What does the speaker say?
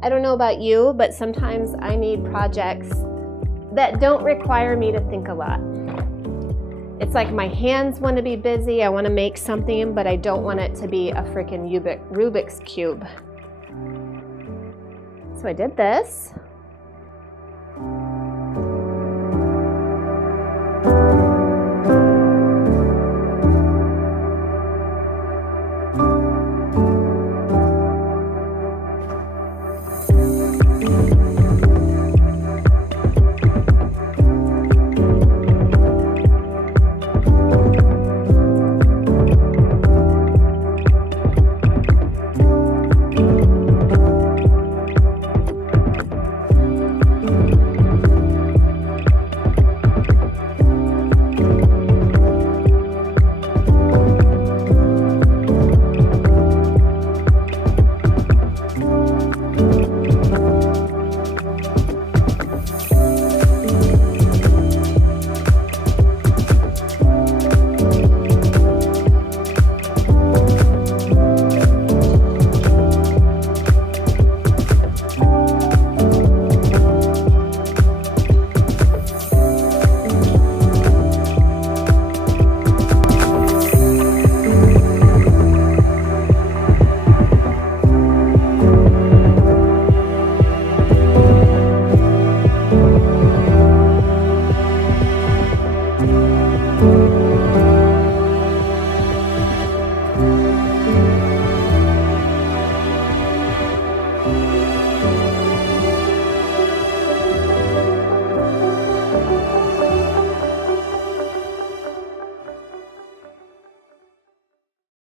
I don't know about you, but sometimes I need projects that don't require me to think a lot. It's like my hands want to be busy, I want to make something, but I don't want it to be a freaking Rubik's Cube. So I did this.